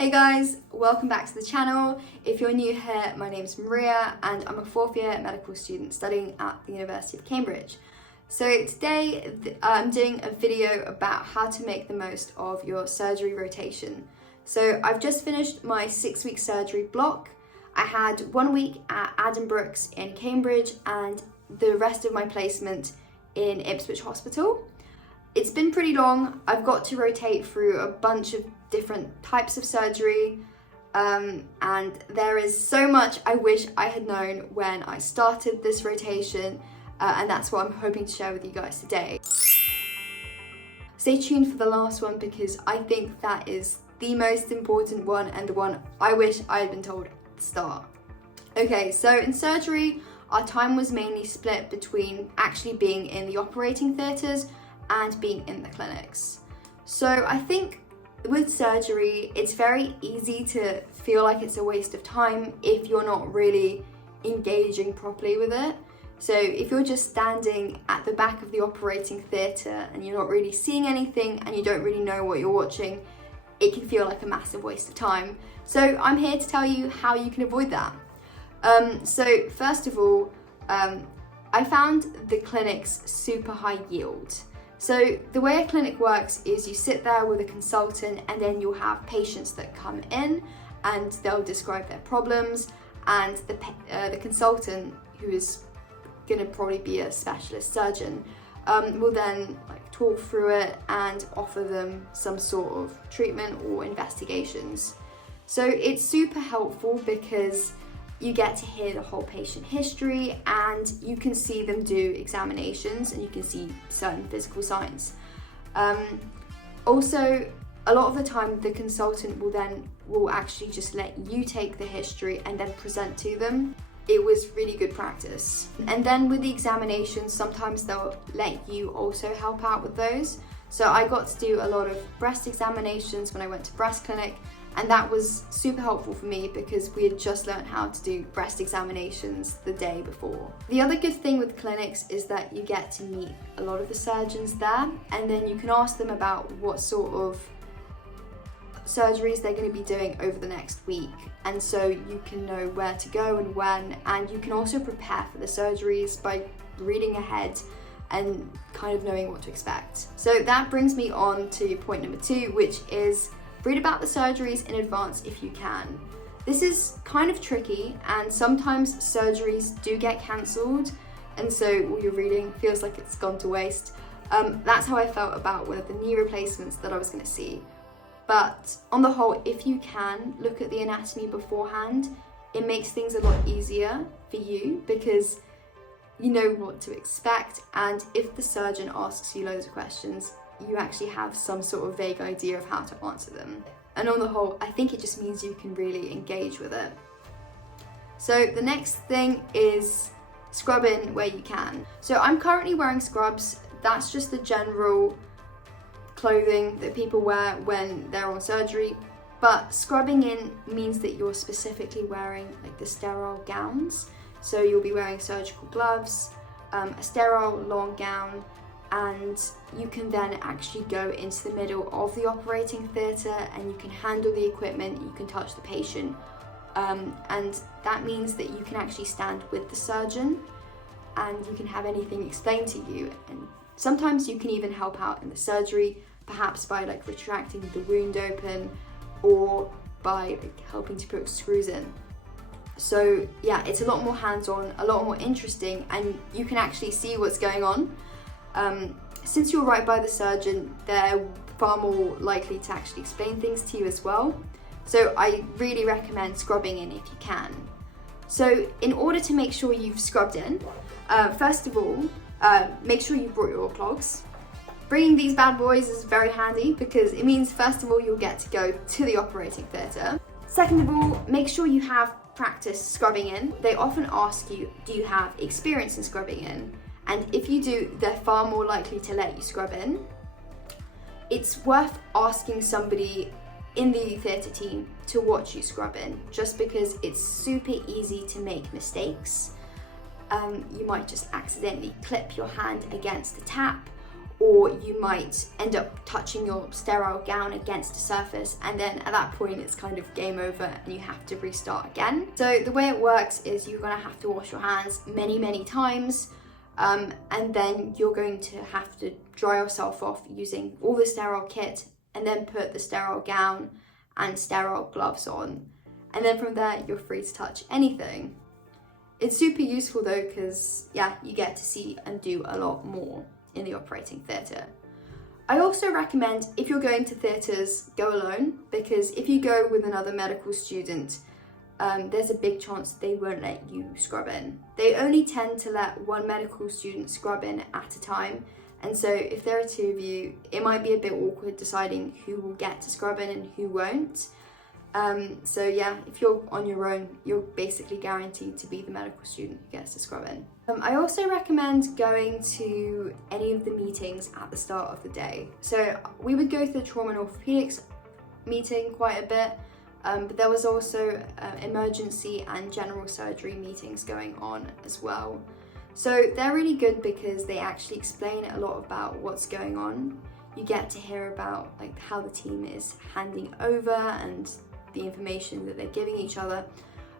Hey guys, welcome back to the channel. If you're new here, my name is Maria and I'm a 4th year medical student studying at the University of Cambridge. So today I'm doing a video about how to make the most of your surgery rotation. So I've just finished my 6-week surgery block. I had 1 week at Addenbrooke's in Cambridge and the rest of my placement in Ipswich Hospital. It's been pretty long. I've got to rotate through a bunch of different types of surgery and there is so much I wish I had known when I started this rotation and that's what I'm hoping to share with you guys today. Stay tuned for the last one because I think that is the most important one and the one I wish I had been told at the start. Okay, so in surgery our time was mainly split between actually being in the operating theatres and being in the clinics. So I think with surgery, it's very easy to feel like it's a waste of time if you're not really engaging properly with it. So if you're just standing at the back of the operating theatre and you're not really seeing anything and you don't really know what you're watching, it can feel like a massive waste of time. So I'm here to tell you how you can avoid that. So first of all, I found the clinics super high yield. So the way a clinic works is you sit there with a consultant and then you'll have patients that come in and they'll describe their problems, and the consultant, who is going to probably be a specialist surgeon, will then talk through it and offer them some sort of treatment or investigations. So it's super helpful because you get to hear the whole patient history and you can see them do examinations and you can see certain physical signs. Also, a lot of the time the consultant will actually just let you take the history and then present to them. It was really good practice. And then with the examinations, sometimes they'll let you also help out with those. So I got to do a lot of breast examinations when I went to breast clinic, and that was super helpful for me because we had just learned how to do breast examinations the day before. The other good thing with clinics is that you get to meet a lot of the surgeons there, and then you can ask them about what sort of surgeries they're going to be doing over the next week, and so you can know where to go and when, and you can also prepare for the surgeries by reading ahead and kind of knowing what to expect. So that brings me on to point number 2, which is read about the surgeries in advance if you can. This is kind of tricky and sometimes surgeries do get cancelled and so all your reading feels like it's gone to waste. That's how I felt about one of the knee replacements that I was going to see. But on the whole, if you can look at the anatomy beforehand, it makes things a lot easier for you because you know what to expect, and if the surgeon asks you loads of questions, you actually have some sort of vague idea of how to answer them. And on the whole, I think it just means you can really engage with it. So the next thing is scrub in where you can. So I'm currently wearing scrubs. That's just the general clothing that people wear when they're on surgery. But scrubbing in means that you're specifically wearing the sterile gowns. So you'll be wearing surgical gloves, a sterile long gown, and you can then actually go into the middle of the operating theatre and you can handle the equipment, you can touch the patient, and that means that you can actually stand with the surgeon and you can have anything explained to you, and sometimes you can even help out in the surgery, perhaps by retracting the wound open or by helping to put screws in. So yeah, it's a lot more hands-on, a lot more interesting, and you can actually see what's going on. Since you're right by the surgeon, they're far more likely to actually explain things to you as well. So I really recommend scrubbing in if you can. So in order to make sure you've scrubbed in, first of all, make sure you brought your clogs. Bringing these bad boys is very handy because it means first of all you'll get to go to the operating theatre. Second of all, make sure you have practice scrubbing in. They often ask you, do you have experience in scrubbing in? And if you do, they're far more likely to let you scrub in. It's worth asking somebody in the theatre team to watch you scrub in, just because it's super easy to make mistakes. You might just accidentally clip your hand against the tap, or you might end up touching your sterile gown against a surface, and then at that point it's kind of game over and you have to restart again. So the way it works is you're going to have to wash your hands many times, and then you're going to have to dry yourself off using all the sterile kit, and then put the sterile gown and sterile gloves on, and then from there you're free to touch anything. It's super useful though, because yeah, you get to see and do a lot more in the operating theatre. I also recommend, if you're going to theatres, go alone, because if you go with another medical student, there's a big chance they won't let you scrub in. They only tend to let one medical student scrub in at a time, and so if there are two of you, it might be a bit awkward deciding who will get to scrub in and who won't. So yeah, if you're on your own, you're basically guaranteed to be the medical student who gets to scrub in. I also recommend going to any of the meetings at the start of the day. So we would go to the trauma and orthopedics meeting quite a bit, but there was also emergency and general surgery meetings going on as well. So they're really good because they actually explain a lot about what's going on. You get to hear about like how the team is handing over and the information that they're giving each other,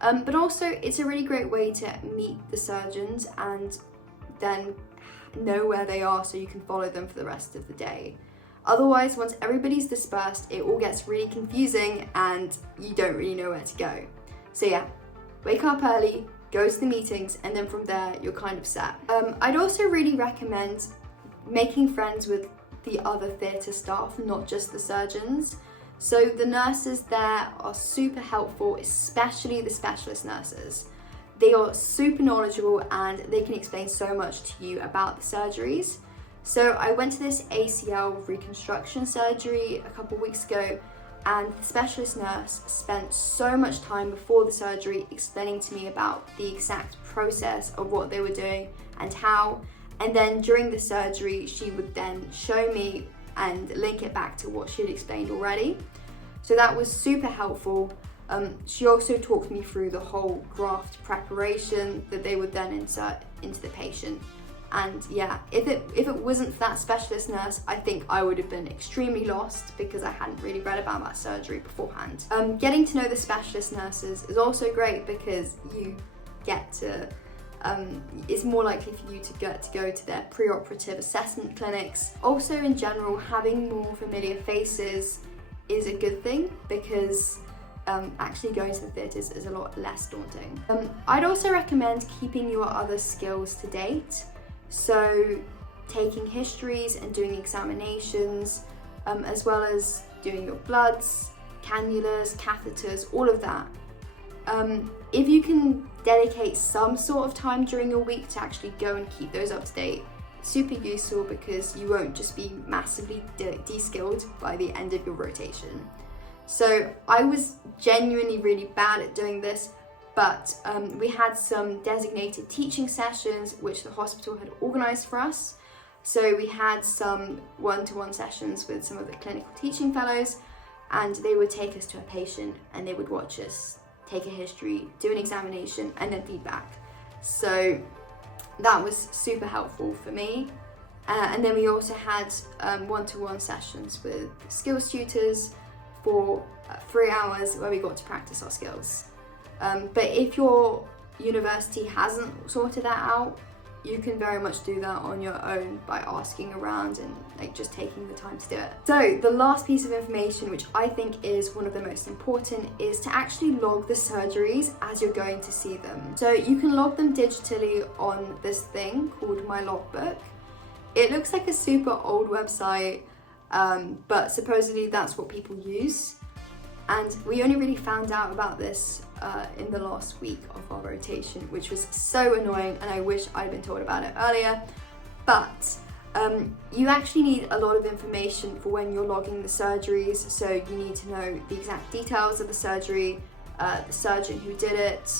but also it's a really great way to meet the surgeons and then know where they are so you can follow them for the rest of the day. Otherwise, once everybody's dispersed, it all gets really confusing and you don't really know where to go. So yeah, wake up early, go to the meetings, and then from there you're kind of set. I'd also really recommend making friends with the other theatre staff, not just the surgeons. So the nurses there are super helpful, especially the specialist nurses. They are super knowledgeable and they can explain so much to you about the surgeries. So I went to this ACL reconstruction surgery a couple of weeks ago, and the specialist nurse spent so much time before the surgery explaining to me about the exact process of what they were doing and how, and then during the surgery she would then show me and link it back to what she had explained already. So that was super helpful. She also talked me through the whole graft preparation that they would then insert into the patient. And yeah, if it wasn't for that specialist nurse, I think I would have been extremely lost because I hadn't really read about that surgery beforehand. Getting to know the specialist nurses is also great because you get to it's more likely for you to get to go to their pre-operative assessment clinics. Also, in general, having more familiar faces is a good thing because actually going to the theatres is a lot less daunting. I'd also recommend keeping your other skills to date. So taking histories and doing examinations, as well as doing your bloods, cannulas, catheters, all of that. If you can dedicate some sort of time during your week to actually go and keep those up to date, super useful because you won't just be massively de-skilled by the end of your rotation. So I was genuinely really bad at doing this, but we had some designated teaching sessions which the hospital had organised for us. So we had some one-to-one sessions with some of the clinical teaching fellows, and they would take us to a patient and they would watch us take a history, do an examination, and then feedback. So that was super helpful for me. And then we also had one-to-one sessions with skills tutors for 3 hours where we got to practice our skills. But if your university hasn't sorted that out, you can very much do that on your own by asking around and like just taking the time to do it. So the last piece of information, which I think is one of the most important, is to actually log the surgeries as you're going to see them. So you can log them digitally on this thing called My Logbook. It looks like a super old website, but supposedly that's what people use. And we only really found out about this in the last week of our rotation, which was so annoying, and I wish I'd been told about it earlier. But you actually need a lot of information for when you're logging the surgeries. So you need to know the exact details of the surgery, the surgeon who did it,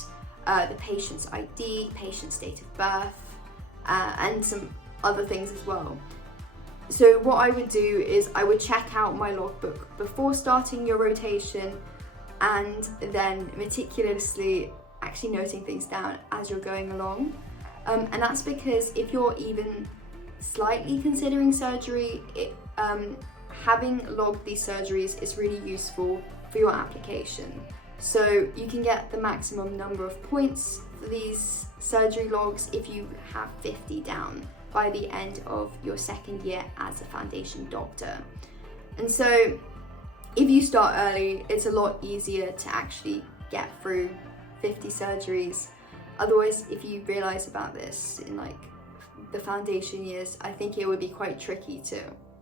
the patient's ID, patient's date of birth, and some other things as well. So what I would do is I would check out my logbook before starting your rotation, and then meticulously actually noting things down as you're going along. And that's because if you're even slightly considering surgery, having logged these surgeries is really useful for your application. So you can get the maximum number of points for these surgery logs if you have 50 down by the end of your second year as a foundation doctor. And so if you start early, it's a lot easier to actually get through 50 surgeries. Otherwise, if you realize about this in like the foundation years, I think it would be quite tricky to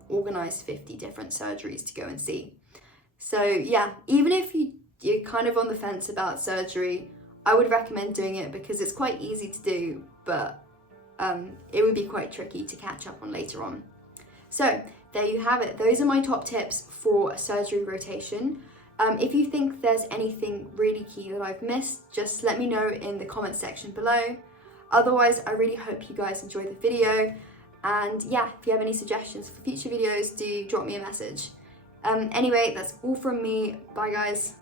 organize 50 different surgeries to go and see. So yeah, even if you're kind of on the fence about surgery, I would recommend doing it because it's quite easy to do, but it would be quite tricky to catch up on later on. So there you have it. Those are my top tips for surgery rotation. If you think there's anything really key that I've missed, just let me know in the comment section below. Otherwise, I really hope you guys enjoyed the video. And yeah, if you have any suggestions for future videos, do drop me a message. Anyway, that's all from me. Bye guys.